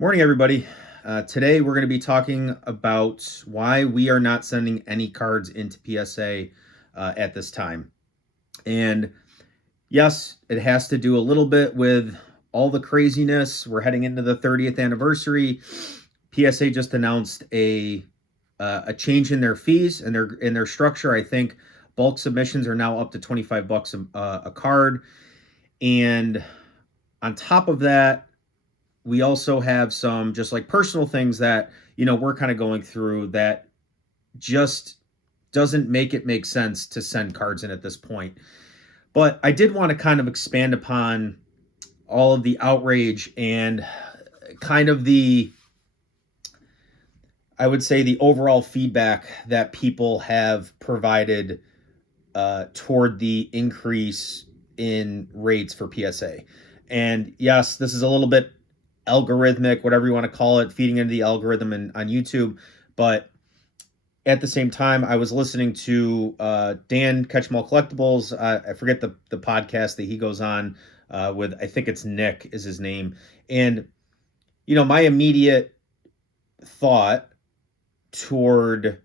Morning, everybody. Today we're going to be talking about why we are not sending any cards into PSA at this time. And yes, it has to do a little bit with all the craziness. We're heading into the 30th anniversary. PSA just announced a change in their fees and their structure. I think bulk submissions are now up to $25 a card, and on top of that, we also have some just like personal things that we're kind of going through that just doesn't make sense to send cards in at this point. But I did want to kind of expand upon all of the outrage and kind of the, I would say, the overall feedback that people have provided toward the increase in rates for PSA. And yes, this is a little bit algorithmic, whatever you want to call it, feeding into the algorithm on YouTube. But at the same time, I was listening to Dan Catchmall Collectibles. I forget the podcast that he goes on with. I think it's Nick is his name. And, my immediate thought toward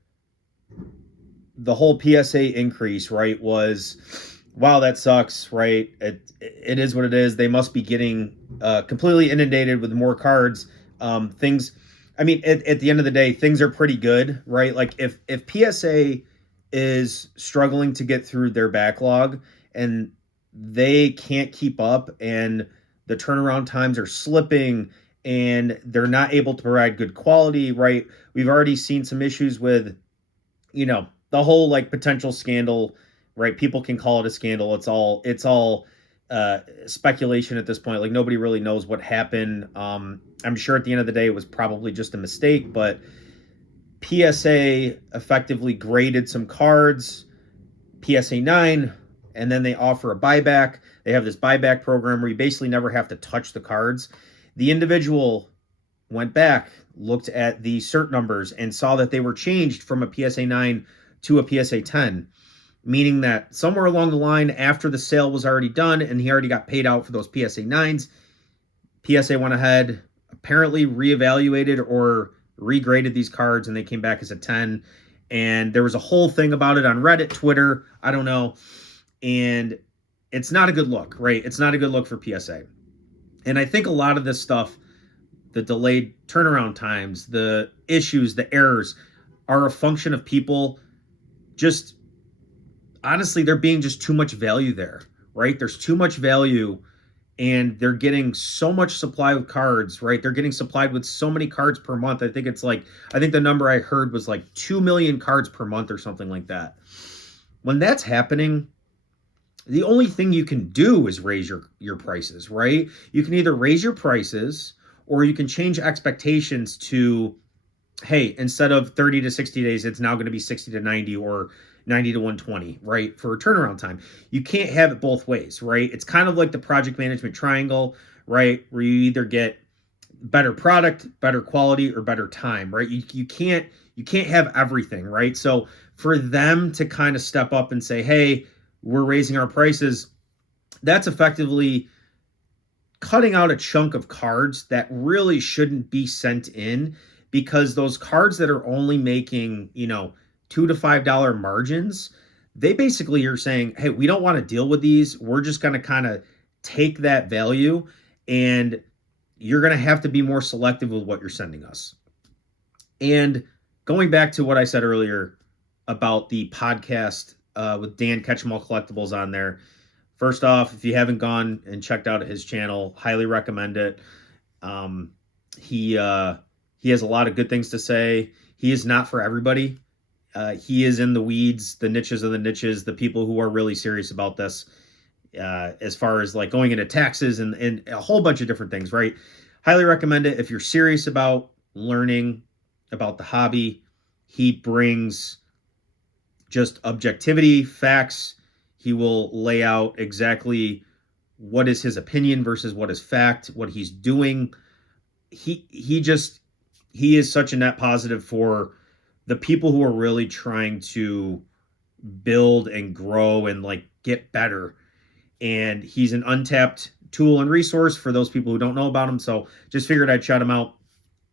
the whole PSA increase, right, was, wow, that sucks, right? It is what it is. They must be getting completely inundated with more cards. Things, I mean, at the end of the day, things are pretty good, right? Like if PSA is struggling to get through their backlog and they can't keep up and the turnaround times are slipping and they're not able to provide good quality, right? We've already seen some issues with, the whole like potential scandal, right? People can call it a scandal. It's all speculation at this point. Like nobody really knows what happened. I'm sure at the end of the day it was probably just a mistake, but PSA effectively graded some cards, PSA 9, and then they offer a buyback. They have this buyback program where you basically never have to touch the cards. The individual went back, looked at the cert numbers, and saw that they were changed from a PSA 9 to a PSA 10, meaning that somewhere along the line after the sale was already done and he already got paid out for those PSA 9s, PSA went ahead, apparently reevaluated or regraded these cards, and they came back as a 10. And there was a whole thing about it on Reddit, Twitter, I don't know. And it's not a good look, right? It's not a good look for PSA. And I think a lot of this stuff, the delayed turnaround times, the issues, the errors, are a function of people just, honestly, there being just too much value there, right? There's too much value and they're getting so much supply of cards, right? They're getting supplied with so many cards per month. I think the number I heard was like 2 million cards per month or something like that. When that's happening, the only thing you can do is raise your prices, right? You can either raise your prices or you can change expectations to, hey, instead of 30 to 60 days, it's now going to be 60 to 90 or 90 to 120, right? For a turnaround time. You can't have it both ways, right? It's kind of like the project management triangle, right? Where you either get better product, better quality, or better time, right? You can't have everything, right? So for them to kind of step up and say, hey, we're raising our prices, that's effectively cutting out a chunk of cards that really shouldn't be sent in, because those cards that are only making, $2 to $5 margins, they basically are saying, hey, we don't want to deal with these. We're just going to kind of take that value, and you're going to have to be more selective with what you're sending us. And going back to what I said earlier about the podcast with Dan Catchmall Collectibles on there, first off, if you haven't gone and checked out his channel, highly recommend it. He has a lot of good things to say. He is not for everybody. He is in the weeds, the niches of the niches, the people who are really serious about this, as far as like going into taxes and a whole bunch of different things, right? Highly recommend it if you're serious about learning about the hobby. He brings just objectivity, facts. He will lay out exactly what is his opinion versus what is fact, what he's doing. He is such a net positive for the people who are really trying to build and grow and like get better. And he's an untapped tool and resource for those people who don't know about him. So just figured I'd shout him out.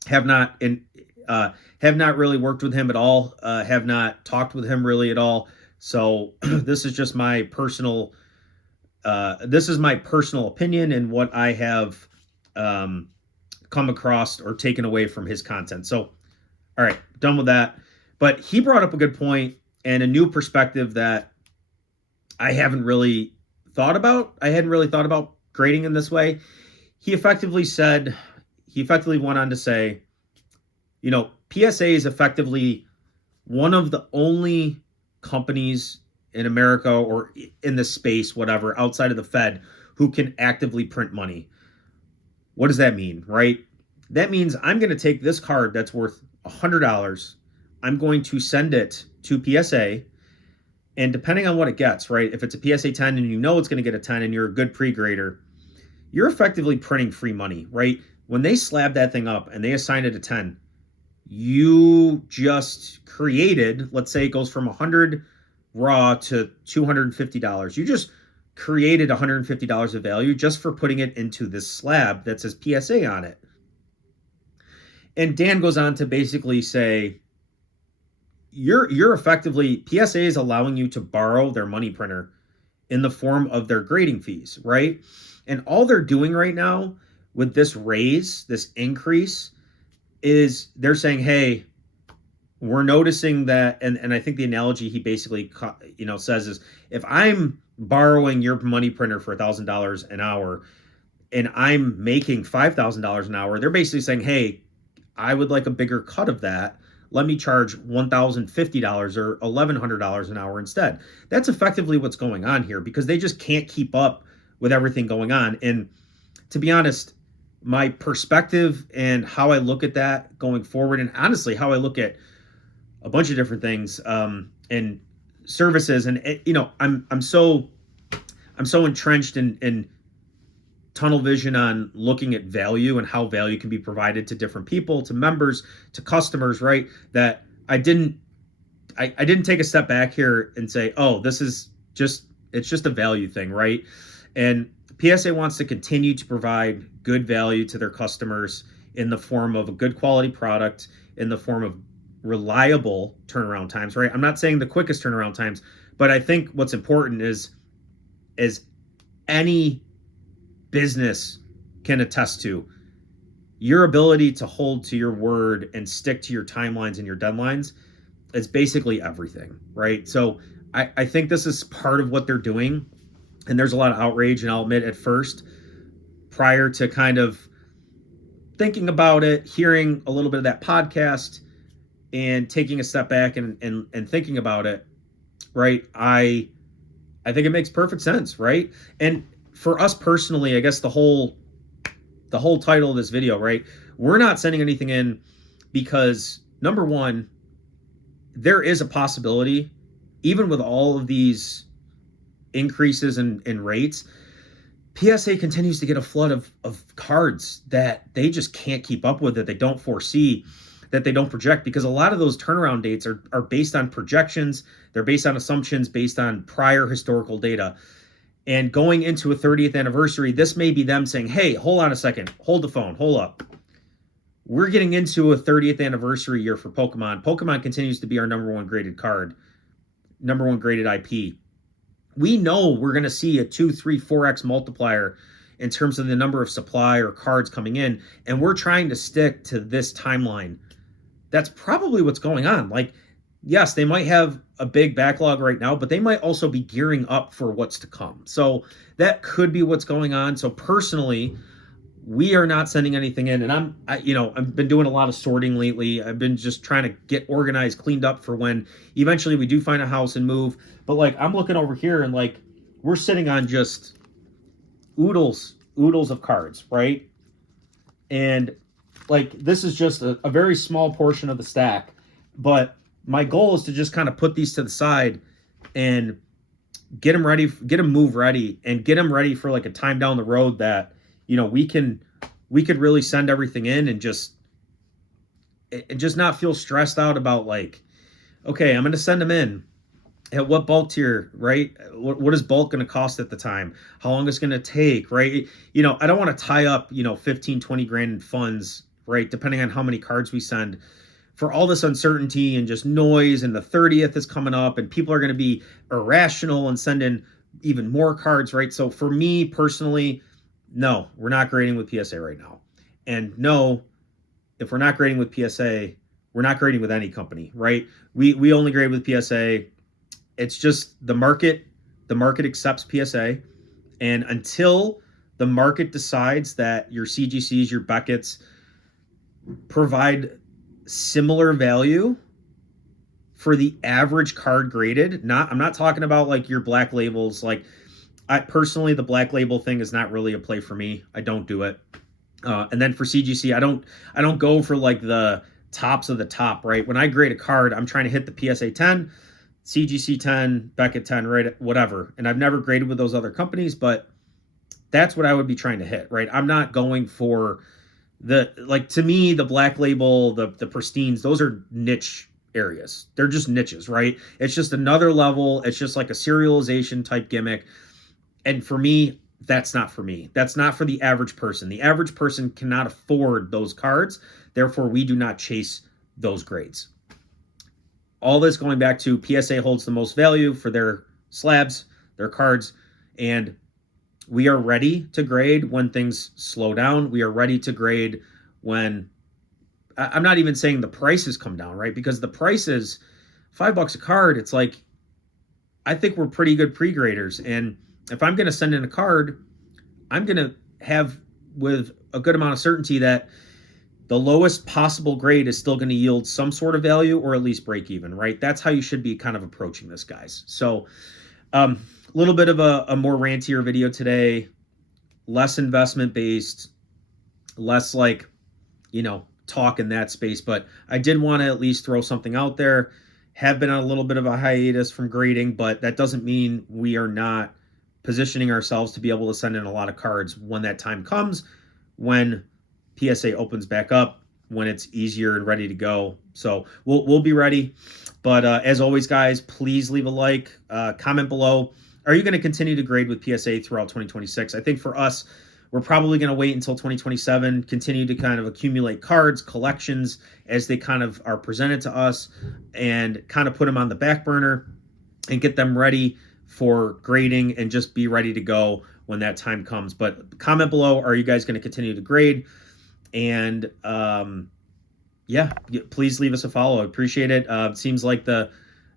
have not in have not really worked with him at all. Have not talked with him really at all. So this is just my personal this is my personal opinion and what I have um, come across or taken away from his content. So, all right, done with that. But he brought up a good point and a new perspective that I haven't really thought about. I hadn't really thought about grading in this way. He effectively said, he effectively went on to say, PSA is effectively one of the only companies in America or in the space, whatever, outside of the Fed, who can actively print money. What does that mean, right? That means I'm going to take this card that's worth $100. I'm going to send it to PSA. And depending on what it gets, right? If it's a PSA 10 and you know it's going to get a 10 and you're a good pre-grader, you're effectively printing free money, right? When they slab that thing up and they assign it a 10, you just created, let's say it goes from 100 raw to $250. You just created $150 of value just for putting it into this slab that says PSA on it. And Dan goes on to basically say, you're effectively, PSA is allowing you to borrow their money printer in the form of their grading fees, right? And all they're doing right now with this raise, this increase, is they're saying, hey, we're noticing that, and I think the analogy he basically says is, if I'm borrowing your money printer for $1,000 an hour and I'm making $5,000 an hour, they're basically saying, hey, I would like a bigger cut of that. Let me charge $1,050 or $1,100 an hour instead. That's effectively what's going on here, because they just can't keep up with everything going on. And to be honest, my perspective and how I look at that going forward, and honestly how I look at a bunch of different things and services, and I'm so entrenched in tunnel vision on looking at value and how value can be provided to different people, to members, to customers, right? That I didn't take a step back here and say, oh, it's just a value thing, right? And PSA wants to continue to provide good value to their customers in the form of a good quality product, in the form of reliable turnaround times, right? I'm not saying the quickest turnaround times, but I think what's important is any business can attest to, your ability to hold to your word and stick to your timelines and your deadlines is basically everything, right? So I think this is part of what they're doing. And there's a lot of outrage, and I'll admit at first, prior to kind of thinking about it, hearing a little bit of that podcast and taking a step back and thinking about it, right? I think it makes perfect sense, right? And for us personally, I guess the whole title of this video, right? We're not sending anything in because, number one, there is a possibility, even with all of these increases in rates, PSA continues to get a flood of cards that they just can't keep up with, that they don't foresee, that they don't project, because a lot of those turnaround dates are based on projections. They're based on assumptions, based on prior historical data. And going into a 30th anniversary, this may be them saying, hey, hold on a second, hold the phone, hold up. We're getting into a 30th anniversary year for Pokemon. Pokemon continues to be our number one graded card, number one graded IP. We know we're going to see a 2, 3, 4x multiplier in terms of the number of supply or cards coming in, and we're trying to stick to this timeline. That's probably what's going on. Like, yes, they might have a big backlog right now, but they might also be gearing up for what's to come. So that could be what's going on. So personally, we are not sending anything in, and I've been doing a lot of sorting lately. I've been just trying to get organized, cleaned up for when eventually we do find a house and move. But like, I'm looking over here and like, we're sitting on just oodles of cards, right? And like, this is just a very small portion of the stack, but my goal is to just kind of put these to the side and get them ready, get them move ready, and get them ready for like a time down the road that, we could really send everything in and just not feel stressed out about like, okay, I'm going to send them in at what bulk tier, right? What is bulk going to cost at the time? How long it's going to take, right? I don't want to tie up, 15, 20 grand in funds right? Depending on how many cards we send, for all this uncertainty and just noise, and the 30th is coming up and people are going to be irrational and send in even more cards, right? So for me personally, no, we're not grading with PSA right now. And no, if we're not grading with PSA, we're not grading with any company, right? We only grade with PSA. It's just the market. The market accepts PSA, and until the market decides that your CGCs, your Beckett's provide similar value for the average card graded, I'm not talking about like your black labels. Like, I personally, the black label thing is not really a play for me. I don't do it. And then for CGC, I don't go for like the tops of the top, right? When I grade a card, I'm trying to hit the PSA 10, CGC 10, Beckett 10, right? Whatever. And I've never graded with those other companies, but that's what I would be trying to hit, right? I'm not going for to me, the black label, the pristines, those are niche areas. They're just niches, right? It's just another level. It's just like a serialization type gimmick. And for me, that's not for me. That's not for the average person. The average person cannot afford those cards. Therefore, we do not chase those grades. All this going back to PSA holds the most value for their slabs, their cards, and we are ready to grade when things slow down. We are ready to grade when I'm not even saying the prices come down, right? Because the prices, $5 a card, it's like, I think we're pretty good pre-graders. And if I'm going to send in a card, I'm going to have with a good amount of certainty that the lowest possible grade is still going to yield some sort of value or at least break even, right? That's how you should be kind of approaching this, guys. So a little bit of a more rantier video today, less investment based, less like, talk in that space. But I did want to at least throw something out there. Have been on a little bit of a hiatus from grading, but that doesn't mean we are not positioning ourselves to be able to send in a lot of cards when that time comes, when PSA opens back up, when it's easier and ready to go. So we'll be ready. But as always, guys, please leave a like, comment below. Are you going to continue to grade with PSA throughout 2026? I think for us, we're probably going to wait until 2027, continue to kind of accumulate cards, collections as they kind of are presented to us, and kind of put them on the back burner and get them ready for grading and just be ready to go when that time comes. But comment below, are you guys going to continue to grade? And yeah, please leave us a follow. I appreciate it. It seems like the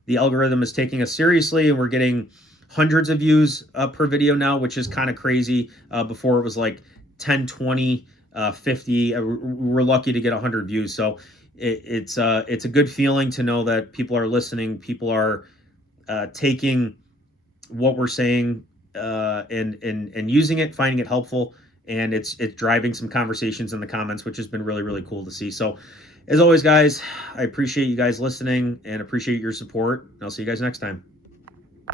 algorithm is taking us seriously, and we're getting hundreds of views per video now, which is kind of crazy. Before it was like 10, 20, 50. We're lucky to get 100 views. So it's a good feeling to know that people are listening. People are taking what we're saying and using it, finding it helpful. And it's driving some conversations in the comments, which has been really, really cool to see. So as always, guys, I appreciate you guys listening and appreciate your support. I'll see you guys next time.